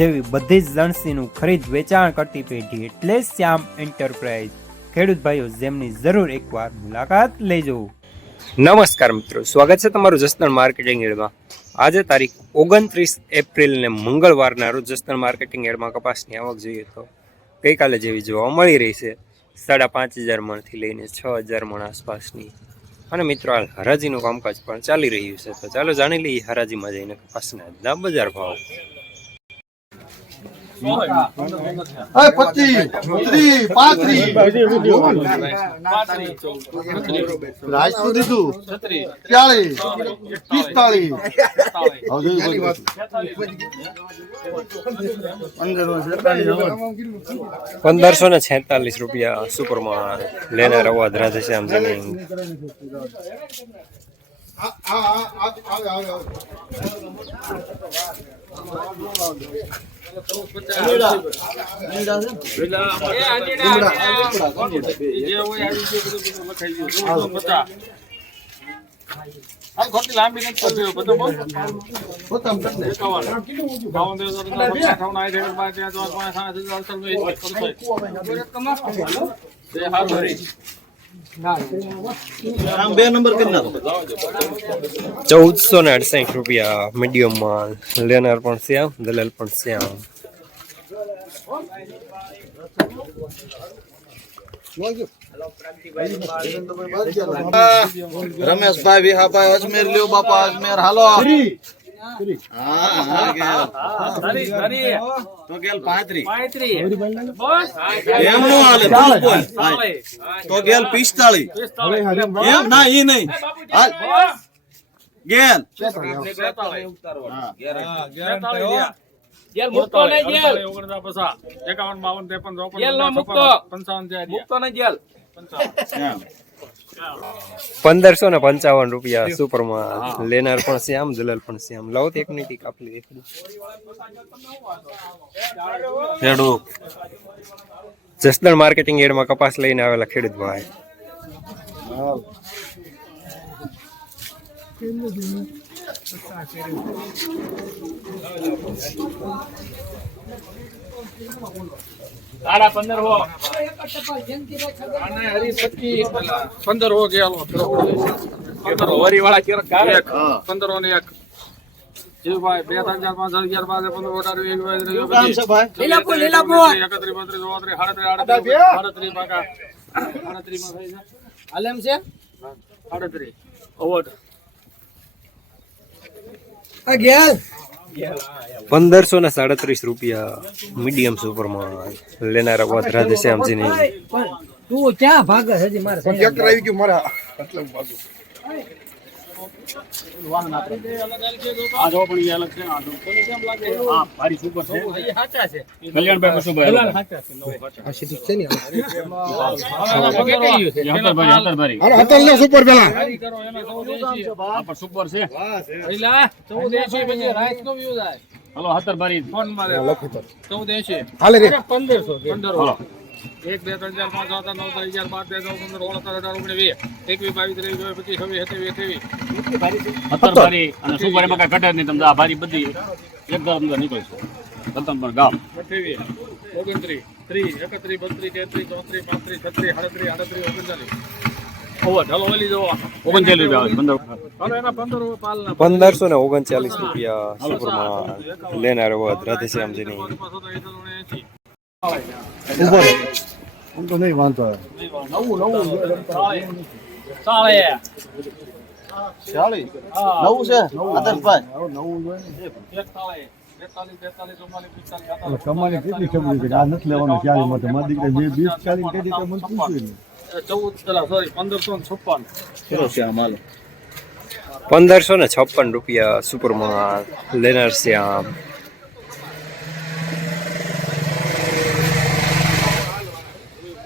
જેવી બધી જ લણસીનું ખરીદ વેચાણ કરતી પેઢી એટલે શ્યામ એન્ટરપ્રાઇઝ. ખેડૂત ભાઈઓ, જેમની જરૂર એકવાર મુલાકાત લેજો. નમસ્કાર મિત્રો, સ્વાગત છે તમારું જસદણ માર્કેટિંગ એડમાં. આજે તારીખ ઓગણત્રીસ એપ્રિલ ને મંગળવારના રોજ જસદણ માર્કેટિંગ એડમાં કપાસની આવક જોઈએ તો ગઈકાલે જેવી જોવા મળી રહી છે. સાડા પાંચ હજાર મણથી લઈને છ હજાર મણ આસપાસની. અને મિત્રો, હાલ હરાજીનું કામકાજ પણ ચાલી રહ્યું છે. તો ચાલો જાણી લઈએ હરાજીમાં જઈને કપાસના બજાર ભાવ. પચીસ ત્રીસ પાંત્રીસ રાજતું દીધું? ચાલીસ પિસ્તાલીસ પંદરસો ને છેતાલીસ રૂપિયા સુપરમાં લેનાર અવાજ રાધેશ્યામજીની લાંબી નથી બધો ચૌદસો ને અડસાઠ રૂપિયા મીડિયમ માલ. લેનાર પણ શ્યામ દલાલ પણ શ્યામ. રમેશભાઈ વિહાભાઈ અજમેર લ્યો બાપા અજમેર હાલો. તો ગેલ પાંત્રી એમ નો હાલે તું બોલ તો ગેલ પિસ્તાળી એમ ના ઈ નહીં હાલ ગેલ એકાવન બાવન ત્રેપન ચોપન જેલ નો મુક્તો. પંચાવન મુક્તો ને જેલ એમ. પંદરસો ને પંચાવન રૂપિયા સુપરમાં લેનાર પણ શ્યામ દલાલ પણ શ્યામ. લાવો એક મિનિટ કાપલી એક ખેડૂત જસદણ માર્કેટિંગ એડમાં કપાસ લઈને આવેલા ખેડૂત ભાઈ. સાડા પંદર હો. અને હરી પંદર હો ગયા પંદર વરી વાળા કેરક પંદર ને એક. જીવભાઈ બે ત્રણ ચાર પાંચ અગિયાર બાર પંદર અઢાર લીલાપુર. એકત્રીસ બત્રીસ ચોત્રીસ સાડત્રીસ આડત્રીસ પાકા સાડત્રીસમાં થઈ છે હાલ એમ છે? સાડત્રીસ. ઓવર પંદરસો ને સાડત્રીસ રૂપિયા મીડિયમ સુપરમાં રાધે શ્યામજી રાધેશ્યામજીની તું ક્યાં ભાગે. છે હજી મારે પહેલા ચૌદ એસી પછી રાઈસ નો વ્યૂ જાય હલો હતર બારી ફોનમાં ચૌદ એસી પંદરસો પંદર એક બે ત્રણ ચાર પાંચ સાત નવ દસ અગિયાર બાર તેર ચૌદ પંદર સોળ સત્તર અઢાર ઓગણીસ વીસ એકવીસ બાવીસ ત્રેવીસ ચોવીસ પચીસ છવ્વીસ સત્યાવીસ અઠ્યાવીસ. અત્તર ભારી અને શું ભારે? કઈ ઘટે નહીં. તમને આ ભારી બધી એક દર અંદર નીકળશે રતન પણ ગામ. અઠ્યાવીસ ઓગણત્રીસ ત્રીસ એકત્રીસ બત્રીસ તેત્રીસ ચોત્રીસ પાંત્રીસ છત્રીસ સાડત્રીસ આડત્રીસ ઓગણચાલીસ. ઓગણચાલીસ રૂપિયા આવે પંદર હવે એના પંદર પાલના પંદરસો ને ઓગણચાલીસ રૂપિયા સુપરમાં લેનાર અવાજ રાધેશ્યામજીની સાળે ચાલી નવું છે? આદર્શભાઈ. ચુમ્માલીસ પિસ્તાલીસ કમાની કેટલી ખબર છે કે આ નથી લેવાનું ક્યારે માટે મારી દીકરી જે બીસ કાઢીને કઈ રીતે મને પૂછ્યું ચૌદ પેલા સોરી પંદરસો ને છપ્પન. ચલો શ્યામ હાલો પંદરસો ને છપ્પન રૂપિયા સુપરમાં લેનાર શ્યામ પંદરસો ને પચીસ એ પચીસ હરીભાઈ આમ ભાઈ પચીસ પચીસ હરીભાઈ પચીસ નથી ને તો પચીસ ઉપર ફ્રી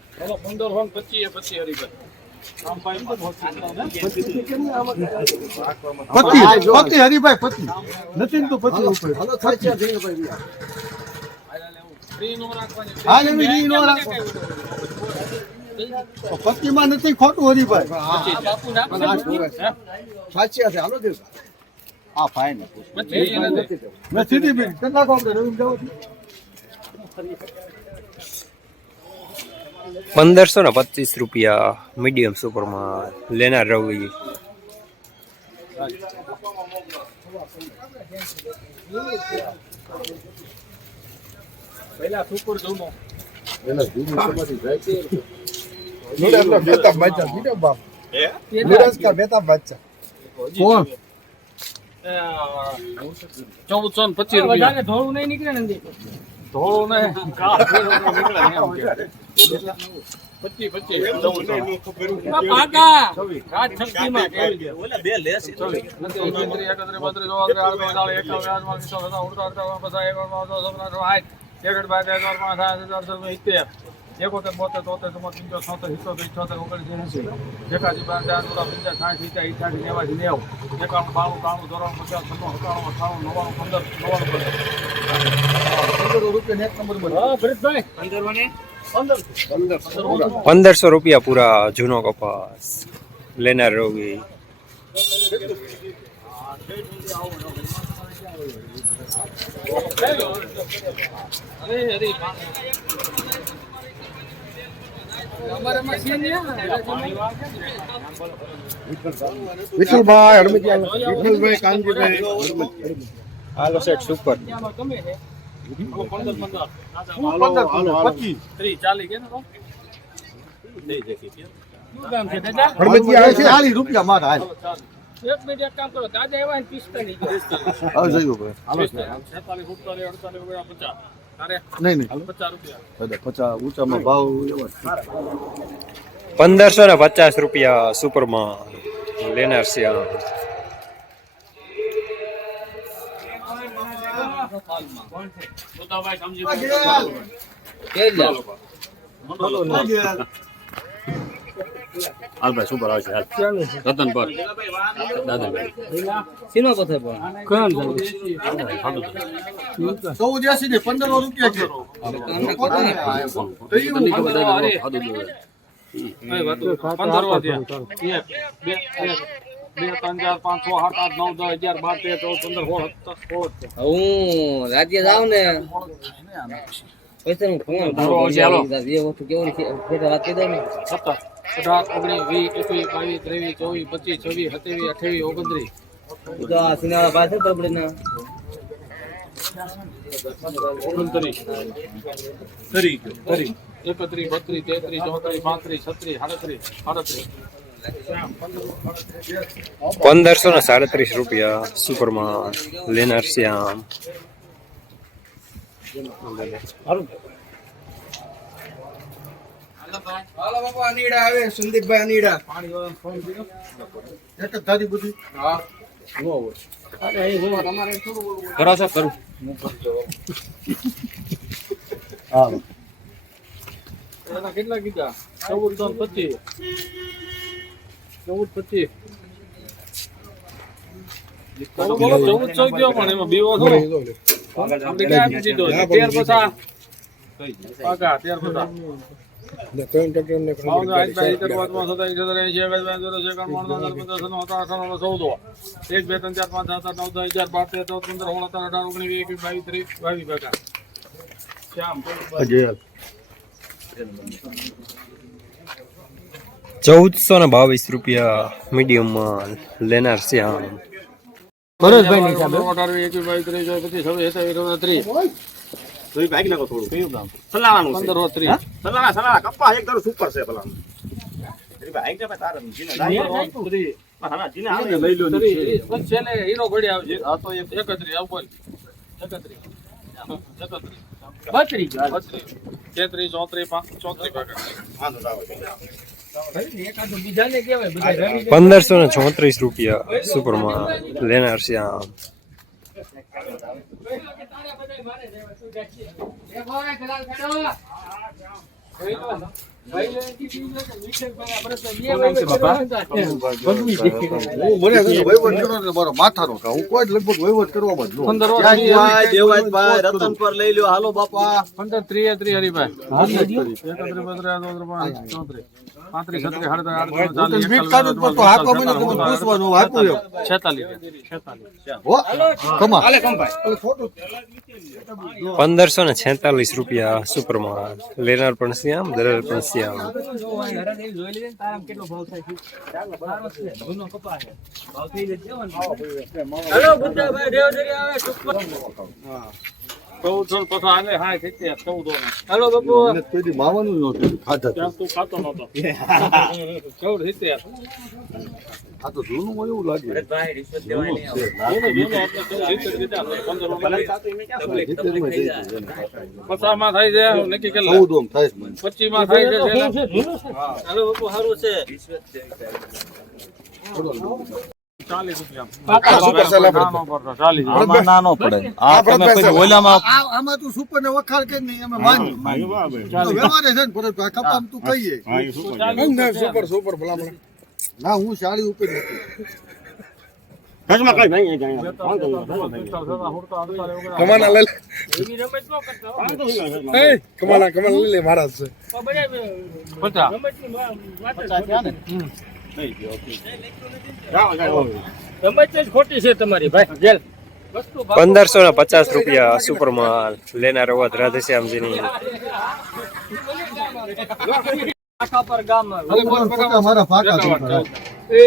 નો રાખવાની હા એમ ઈ નો રાખો. પતિ માં નથી ખોટું હરીભાઈ. હા ફાઈન હાલો દેવ નથી. મેં સીધી બી. કેટલા કામ રવિ જાવ પંદરસો ને પચીસ રૂપિયા મીડિયમ સુપરમાં લેનાર રવિ પહેલા સુપર જૂનો. કોણ? ચૌદસો ને પચીસ રૂપિયા. ધોળું નહીં નીકળે ને. ધોળો ને ચૌદસો આ પાકા રાજ શક્તિમાં કેવી. નથી એકત્રીસ, એકોતેર, બોતેર, તોતેર, પંચોતેર, સિત્તોતેર, ઓગણસી, એંસી, એકાસી, બાસી, ત્રેસઠ, પચાસ, સાઠ, સિત્તેર, અઠ્યાસી, નેવાસી, નેવું, એકાણું, બાણું, ત્રાણું, ચોરાણું, પચાસ, છન્નું, સત્તાણું, અઠ્ઠાણું, નવ્વાણું, પંદર, નવ્વાણું, પંદર. હા, ભરતભાઈ પંદરસો રૂપિયા પૂરા જૂનો કપાસ. લેનાર રવિ અરે, અરે, અમારામાં છે ને વિઠ્ઠલભાઈ હરમતિયા વિઠ્ઠલભાઈ કાનજીભાઈ. હાલો સેટ સુપર છે ચાલીસ છે. છે રૂપિયા મારા એક મિનિટ એક કામ કરો. દાદા એવા પિસ્તાલીસ. પંદરસો ને પચાસ રૂપિયા સુપરમાં લેનાર શ્યામ હાલ ભાઈ સુપર આવશે હાલ. રતન પર સીનો કોથે ને રૂપિયા. ખબર દાદા ખાધું કઈ વાતો? પંદર વાર થયા. એક, બે, ત્રણ, ચાર, પાંચ, છ, સાત, આઠ, નવ, દસ, અગિયાર, બાર, તેર, ચૌદ, પંદર, સોળ, સોળ હું રાજ્ય જાવ ને પૈસા હું ભંગાર તારો આવશે, હાલો. એ વસ્તુ કેવું વાત કહી દો ને સત્તર, અઢાર, ઓગણીસ, વીસ, એકવીસ, બાવીસ, ત્રેવીસ, ચોવીસ, પચીસ, છવ્વીસ, સત્યાવીસ, અઠ્યાવીસ, ઓગણત્રીસ. તો આ સિનારા પાસે બરોબર ના ઓગણત્રીસ. ત્રીસ, ત્રીસ, એકત્રીસ, બત્રીસ, તેત્રીસ, ચોત્રીસ, પાંત્રીસ, છત્રીસ, સાડત્રીસ, સાડત્રીસ. પંદરસો ને સાડત્રીસ રૂપિયા સુપરમાં લેનાર શ્યામ પાણી કર્યો? એક જ બધી હા. ન હોય. કરો છો કરું હા કેટલા કીધા ચૌદ પચીસ ચૌદ પચીસ ચૌદ ગયો પણ એમાં બીવો થોડો આપણે ક્યાં આપી દીધો તેર પચાસ પાકા, તેર એક બે ત્રણ ચાર પાંચ સાત આઠ નવ દસ અગિયાર બાર તેર ચૌદ પંદર સોળ સત્તર અઢાર ઓગણીસ વીસ એકવીસ બાવીસ ત્રીસ બાવીસ પાકા શ્યામ ચૌદસો ને બાવીસ રૂપિયા મીડિયમમાં લેનાર શ્યામ મનોજભાઈ ની સામે અઢાર વીસ એકવીસ બાવીસ ત્રીસ પચીસ છવ્વીસ સત્તાવીસ અઠ્યાવીસ, ત્રીસ. પંદર સો ત્રીસ ત્રીસ. બસ છેલ્લે હીરો ઘડી આવશે એકત્રીસ આવ બોલ. એકત્રીસ. એકત્રીસ. બત્રીસ. બત્રીસ. તેત્રીસ ચોત્રીસ પાંચ ચોત્રી પાકા એકાદું બીજાને કહેવાય બધા રમી પંદરસો ને ચોત્રીસ છે ને મારો માથાનો ને ચોત્રીસ રૂપિયા વહીવટ કરવામાં જ ન પંદર હોઉં. વર્ષ દેવાય દેવાયભાઈ રતન પર લઈ લ્યો હાલો બાપા પંદર ત્રીસ ત્રીસ હરીભાઈ ચોત્રીસ પંદરસો ને છેતાલીસ રૂપિયા સુપરમાં. લેનાર પણ શ્યામ દરેર પણ શ્યામ. ચૌદસો પછી આને હા ખેતી ચૌદો હેલો મને કોઈ દી માવાનું નહોતું. ખાધા ત્યાં તું. ખાતો નતો ચૌદ સિત્તેર આ તો જૂનું હોય એવું લાગે. છે. પચાસમાં થાય છે નક્કી કે ચૌદ ઓમ થાય છે. પચીસમાં થાય છે હેલો બાપુ સારું પડતો, ચાલીસ આમાં નાનો પડે. આ તમે ઓલામાં આમાં તું સુપર ને વખાણ કરી નહીં. અમે માન્યું તો છે ને પરંતુ કપામ તું કહીએ. સુપર સુપર ભલામણ. ના હું સાડી ઉપર નથી. કમાના લઈ કમાલા કમાલા લઈ લે મહારાજ ખોટી છે તમારી ભાઈ જેલ પંદરસો ને પચાસ રૂપિયા સુપરમાં લેનાર અવાજ રાધેશ્યામજી ની ફાકા છોકરા. એ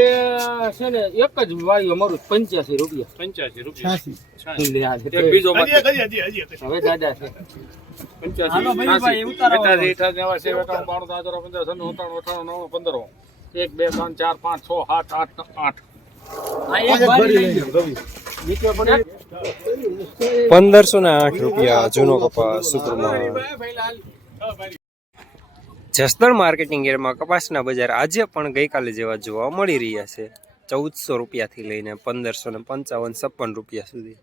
છે ને એક જ વાળીઓ મારું પંચ્યાસી. રૂપિયા પંચ્યાસી રૂપિયા બીજો હવે દાદા છે પંચ્યાસી એક બે ત્રણ ચાર પાંચ છ સાત આઠ આઠ. પંદરસો ને આઠ રૂપિયા જૂનો કપાસ સુપરમાં. જસદણ માર્કેટિંગ એરમાં કપાસના બજાર આજે પણ ગઈકાલે જેવા જોવા મળી રહ્યા છે. ચૌદસો રૂપિયાથી લઈને પંદરસો ને પંચાવન છપ્પન રૂપિયા સુધી.